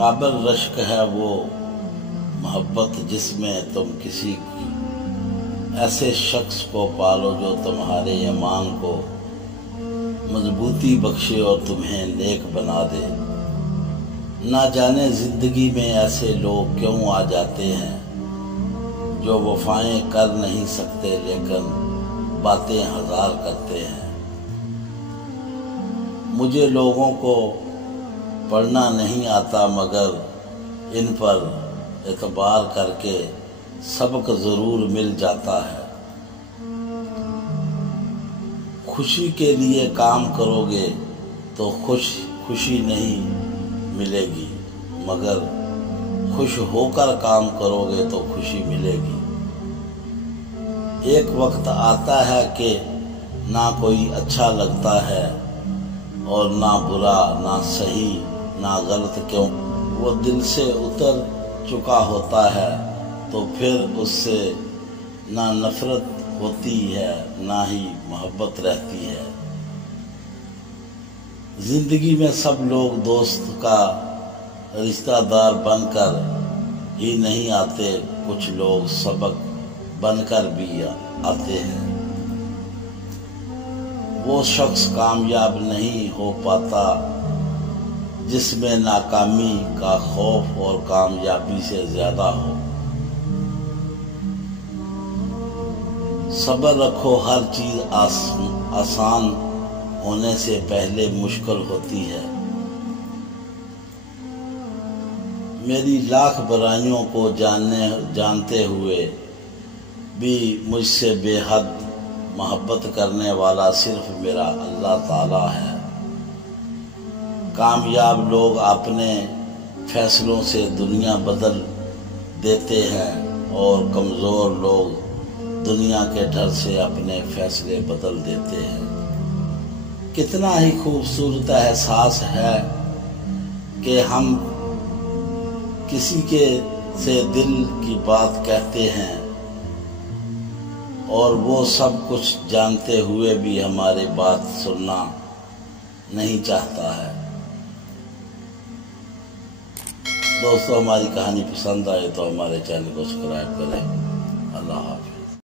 काबिल रश्क है वो मोहब्बत जिसमें तुम किसी ऐसे शख्स को पालो जो तुम्हारे ईमान को मजबूती बख्शे और तुम्हें नेक बना दे। ना जाने जिंदगी में ऐसे लोग क्यों आ जाते हैं जो वफाएं कर नहीं सकते लेकिन बातें हजार करते हैं। मुझे लोगों को पढ़ना नहीं आता मगर इन पर एतबार करके सबक ज़रूर मिल जाता है। खुशी के लिए काम करोगे तो खुशी नहीं मिलेगी, मगर खुश होकर काम करोगे तो खुशी मिलेगी। एक वक्त आता है कि ना कोई अच्छा लगता है और ना बुरा, ना सही ना गलत, क्यों वो दिल से उतर चुका होता है तो फिर उससे ना नफरत होती है ना ही मोहब्बत रहती है। जिंदगी में सब लोग दोस्त का रिश्तेदार बनकर ही नहीं आते, कुछ लोग सबक बनकर भी आते हैं। वो शख्स कामयाब नहीं हो पाता जिसमें नाकामी का खौफ और कामयाबी से ज्यादा हो। सब्र रखो, हर चीज आसान होने से पहले मुश्किल होती है। मेरी लाख बुराइयों को जानते हुए भी मुझसे बेहद मोहब्बत करने वाला सिर्फ मेरा अल्लाह ताला है। कामयाब लोग अपने फैसलों से दुनिया बदल देते हैं और कमज़ोर लोग दुनिया के डर से अपने फैसले बदल देते हैं। कितना ही खूबसूरत एहसास है कि हम किसी के से दिल की बात कहते हैं और वो सब कुछ जानते हुए भी हमारी बात सुनना नहीं चाहता है। दोस्तों, हमारी कहानी पसंद आए तो हमारे चैनल को सब्सक्राइब करें।